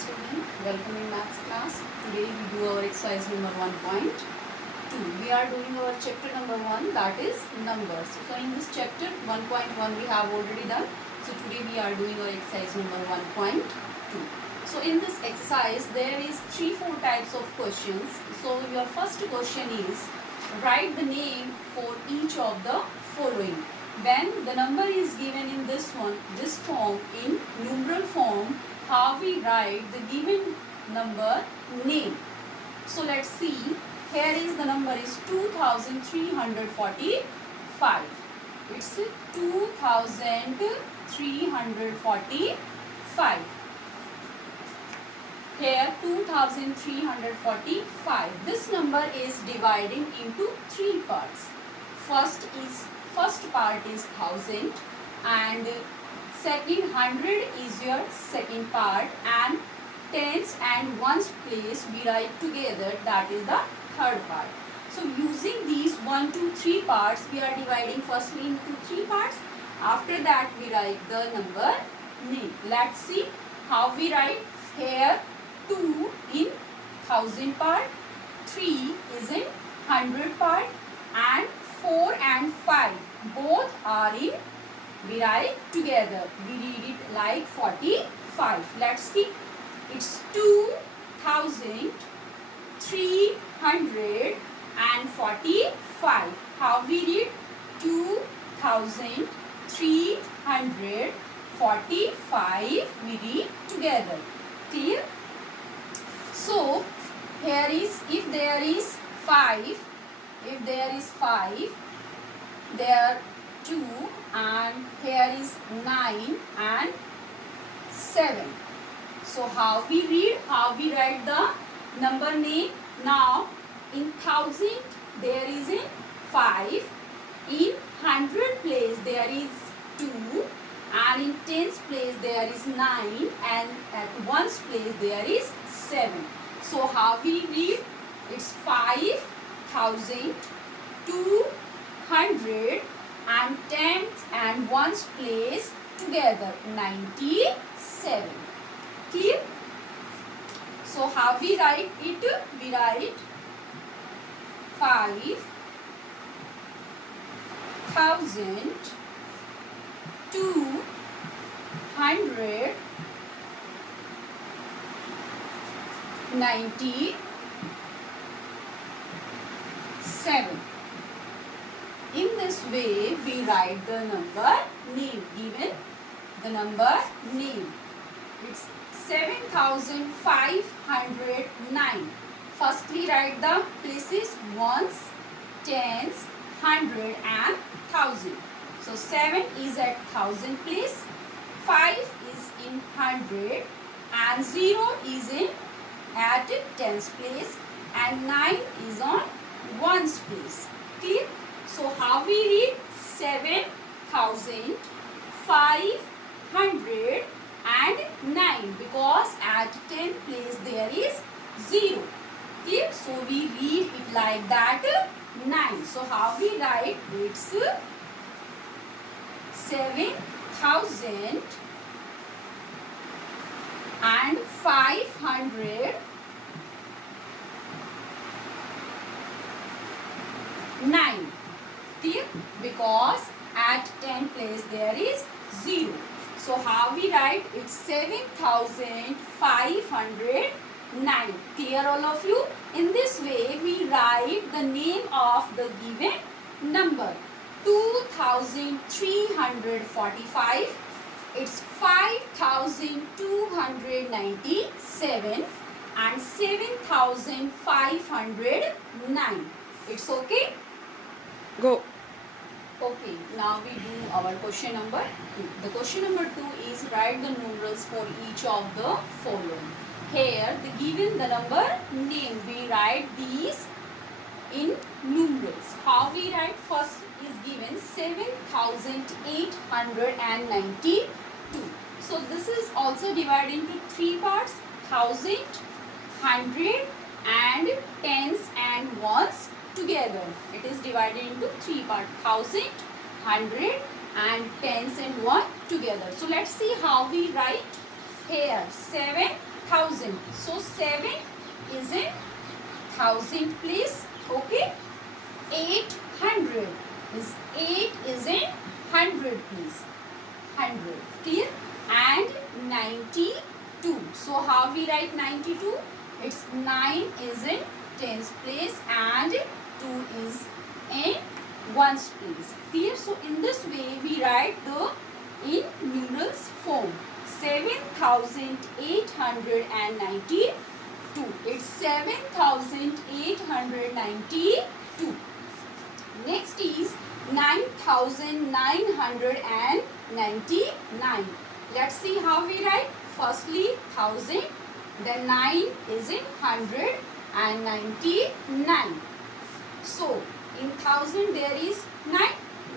student, welcome in maths class. Today we do our exercise number 1.2. We are doing our chapter number 1, that is numbers. So in this chapter 1.1 we have already done. So today we are doing our exercise number 1.2. So in this exercise there is 3-4 types of questions. So your first question is write the name for each of the following. When the number is given in this form, in numeral form, how we write the given number name. So let's see. Here is the number is 2345. It's 2345. Here 2345. This number is dividing into 3 parts. First part is 1000 and second 100 is your second part, and tens and ones place we write together, that is the third part. So using these 1, 2, 3 parts we are dividing firstly into 3 parts. After that we write the number name. Let's see how we write. Here 2 in 1000 part, 3 is in 100 part, and 4 and 5 both are in, we write together. We read it like 45. Let's see. It's 2345. How we read? 2345 we read together. Clear? So here is, if there is 5, there are 2, and here is 9 and 7. So how we read? How we write the number name? Now in 1000 there is in 5, in 100 place there is 2, and in tens place there is 9, and at ones place there is 7. So how we read? It's 5000, 200 and tens and ones place together, 97. Clear? So how we write it? We write 5000, 200, 97. In this way we write the number name, given the number name. It's 7509. Firstly write the places ones, tens, 100 and 1000. So 7 is at 1000 place, 5 is in 100, and 0 is in at tens place, and 9 is on ones place. Clear? So how we read? 7500 and 9, because at 10 place there is 0. Clear? So we read it like that, 9. So how we write? It's 7000 and 500 9. Clear? Because at 10 place there is 0. So how we write? It's 7509. Clear all of you? In this way we write the name of the given number. 2345. It's 5297 and 7509. It's okay? Go. Okay, now we do our question number 2. The question number 2 is write the numerals for each of the following. Here the given the number name, we write these in numerals. How we write? First is given 7892. So this is also divided into 3 parts, 1000, 100 and tens and ones together. It is divided into 3 parts, 1000, 100 and tens and one together. So let's see how we write. Here 7000 1000. So 7 is in thousand place. Okay. 800 is 8 is in hundred place. 100. Clear? And 92. So how we write 92? It's 9 is in tens place and 2 is in ones place. Clear? So in this way we write the in numerals form. 7892. It's 7892. Next is 9999. Let's see how we write. Firstly 1000, then 9 is in 100 and 99. So in 1000 there is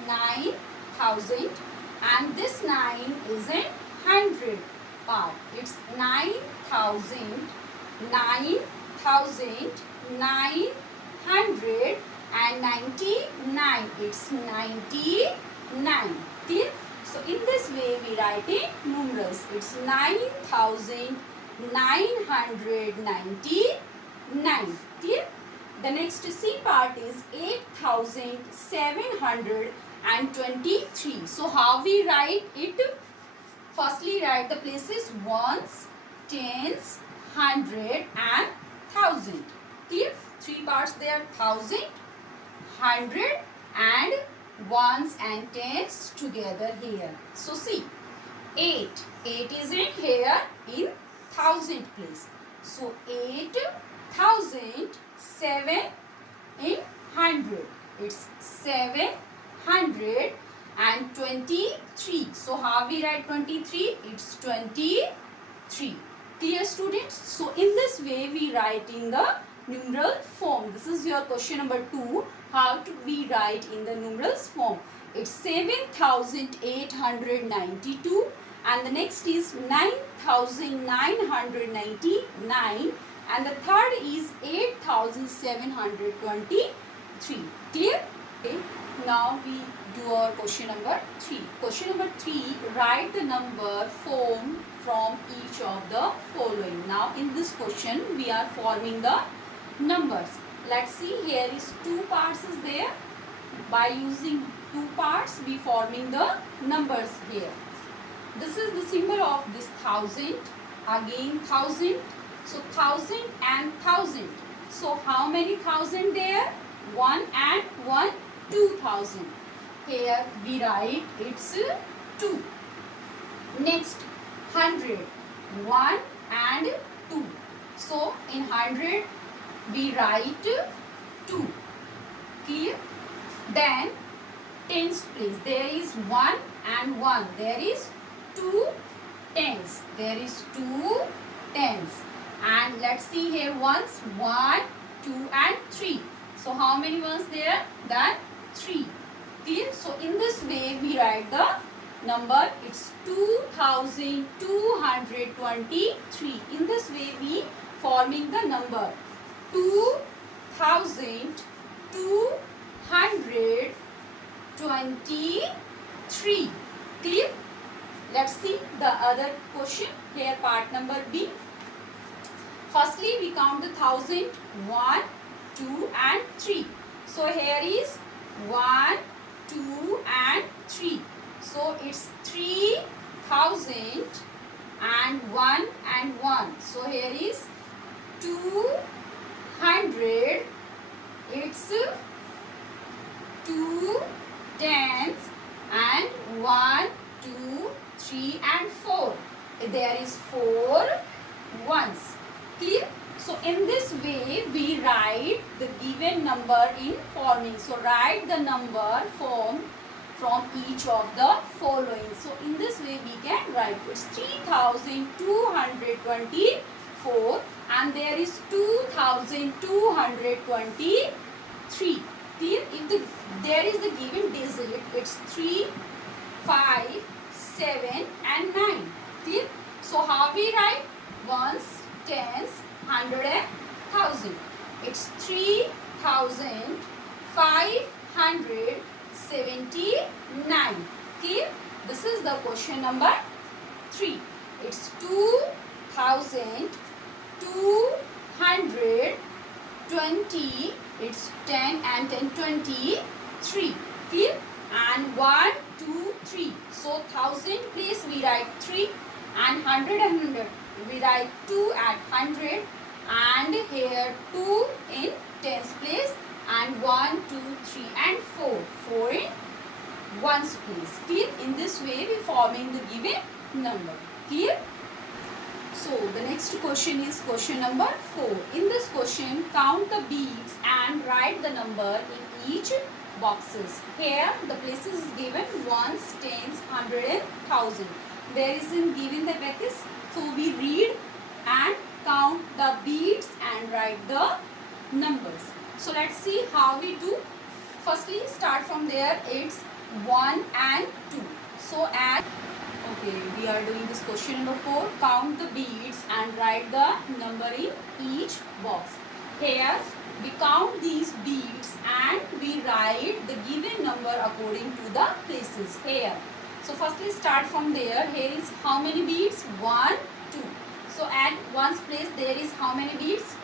9000 and this 9 is in 100 part. It's 9000, 900 and 99. It's 99. Clear? So in this way we write in numerals. It's 9999. Clear? The next C part is 8723. So how we write it? Firstly write the places ones, tens, hundred and thousand. Clear? Three parts there: thousand, hundred and ones and tens together here. So see, 8 is in here in thousand place. So 8000, 7 in 100. It's 723. So how we write 23? It's 23. Clear, students? So in this way we write in the numeral form. This is your question number 2. How to we write in the numerals form? It's 7892 and the next is 9999 and the third is 8723. Clear? Okay. Now we do our question number 3. Question number 3, write the number form from each of the following. Now in this question we are forming the numbers. Let's see, here is 2 parts is there. By using 2 parts we forming the numbers here. This is the symbol of this 1000, again 1000. So 1000 and 1000. So how many thousand there? 1 and 1, 2000. Here we write it's 2. Next 100, 1 and 2. So in 100 we write 2. Clear? Then tens place. There is 1 and 1. There is 2 tens. There is 2 tens. And let's see here ones. 1, 2 and 3. So how many ones there? Then 3. Clear? So in this way we write the number. It's 2223. In this way we forming the number 2223. Clear? Let's see the other question. Here part number B. Firstly we count the 1000. 1, 2 and 3. So here is 1, 2 and 3. So it's 3000 and 1 and 1. So here is 200. It's 2 tens and 1, 2, 3 and 4. There is 4 ones. Clear? So in this way we write the given number in forming. So write the number form from each of the following. So in this way we can write it's 3224 and there is 2223. Clear? If there is the given digit, it's 3, 5, 7 and 9. Clear? So how we write? Ones, tens, 100 and 1000. It's 3579. Clear? This is the question number 3. It's 2000 220, it's 10 and 10, 23. Clear? And 1, 2, 3. So 1000 place we write 3, and 100 and 100 we write 2 at 100, and here 2 in tens place, and 1, 2, 3 and 4. 4 in ones place. Clear? In this way we forming the given number. Clear? So the next question is question number 4. In this question, count the beads and write the number in each boxes. Here the places is given ones, tens, 100 and 1000. There is in given the brackets. So we read and count the beads and write the numbers. So let's see how we do. Firstly, start from there. It's 1 and 2. So add. Okay, we are doing this question number 4. Count the beads and write the number in each box. Here we count these beads and we write the given number according to the places here. So firstly start from there. Here is how many beads? 1, 2. So at one's place there is how many beads?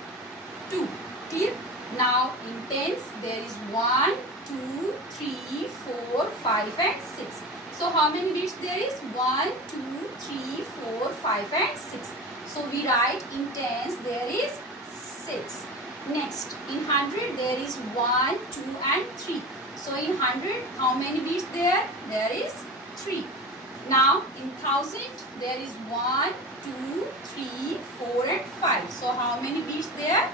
2. Clear? Now in tens there is 1, 2, 3, 4, 5 and 6. So how many beads there is? 1, 2, 3, 4, 5 and 6. So we write in tens there is 6. Next in 100 there is 1, 2 and 3. So in 100 how many beads there? There is 3. Now in 1000 there is 1, 2, 3, 4 and 5. So how many beads there?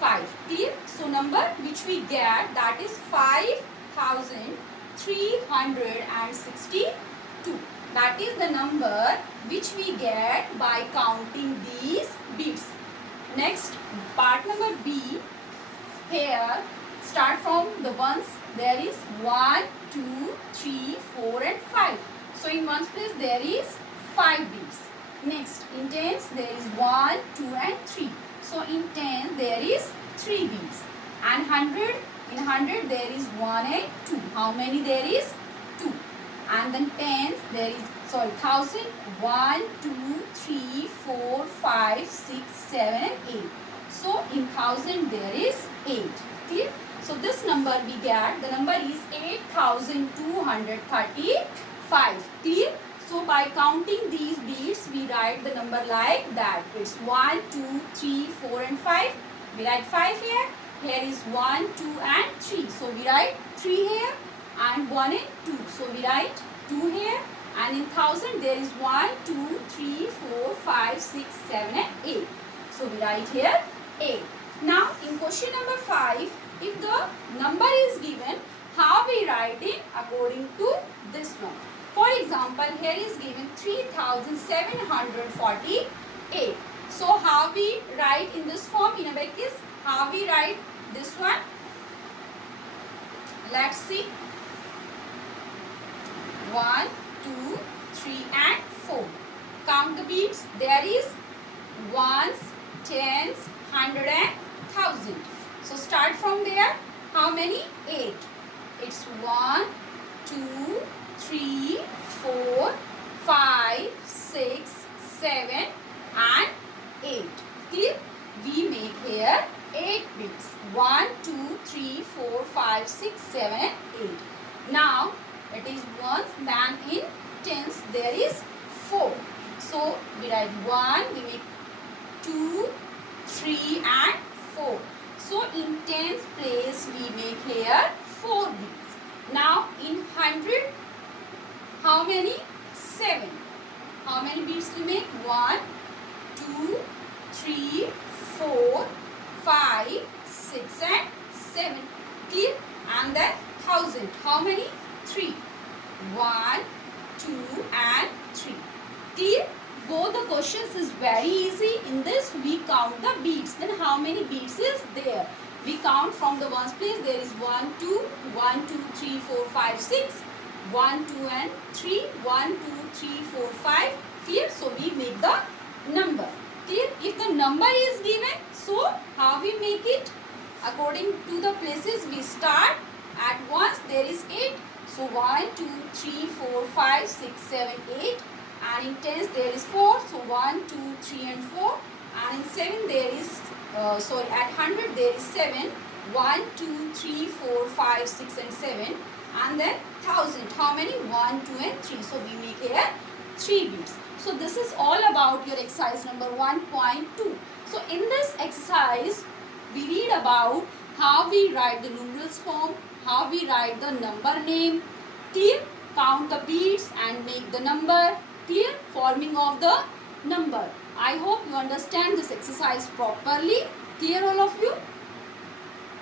5. Clear? So number which we get, that is 5362. That is the number which we get by counting these beads. Next, part number B. Here, start from the ones. There is 1, 2, 3, 4 and 5. So in ones place there is 5 beads. Next, in tens there is 1, 2 and 3. So in 10 there is 3 beads. And 100, in 100 there is 1 and 2. How many there is? 2. And then tens there is, 1000, 1, 2, 3, 4, 5, 6, 7 and 8. So in 1000 there is 8. Clear? So this number we get, the number is 8235. Clear? So by counting these beads we write the number like that. It's 1, 2, 3, 4 and 5. We write 5 here. Here is 1, 2 and 3. So we write 3 here and 1 and 2. So we write 2 here. And in 1000 there is 1, 2, 3, 4, 5, 6, 7 and 8. So we write here 8. Now in question number 5, if the number is given, how we write it according to this one. For example, here is given 3748. So how we write in this form in a brackets? How we write this one? Let's see. 1, 2, 3 and 4. Count the beads. There is ones, tens, 100 and 1000. So start from there. How many? 8. It's 1, 2, 3, 4, 5, 6, 7 and 8. Clear? We make here 8 beads. 1, 2, 3, 4, 5, 6, 7 and 8. Now it is ones, then in tens there is 4. So we write 1, we make 2, 3 and 4. So in tens place we make here 4 beads. Now in 100 how many? 7. How many beads we make? 1, 2, 3, 4, 5, 6 and 7. Clear? And then 1000. How many? 3. 1, 2 and 3. Clear? Both the questions is very easy. In this we count the beads. Then how many beads is there? We count from the ones place. There is 1, 2, 1, 2, 3, 4, 5, 6. 1, 2 and 3. 1, 2, 3, 4, 5. Clear? So we make the number. Clear? If the number is given, so how we make it? According to the places we start. At once there is 8. So 1, 2, 3, 4, 5, 6, 7, 8. And in tens there is 4. So 1, 2, 3 and 4. and in 7 there is at 100 there is 7, 1 2 3 4 5 6 and 7, and then 1000, how many? 1 2 and 3. So we make here 3 beats. So this is all about your exercise number 1.2. So in this exercise we read about how we write the numerals form, how we write the number name, clear, count the beats and make the number, clear, forming of the number. I hope you understand this exercise properly. Clear all of you?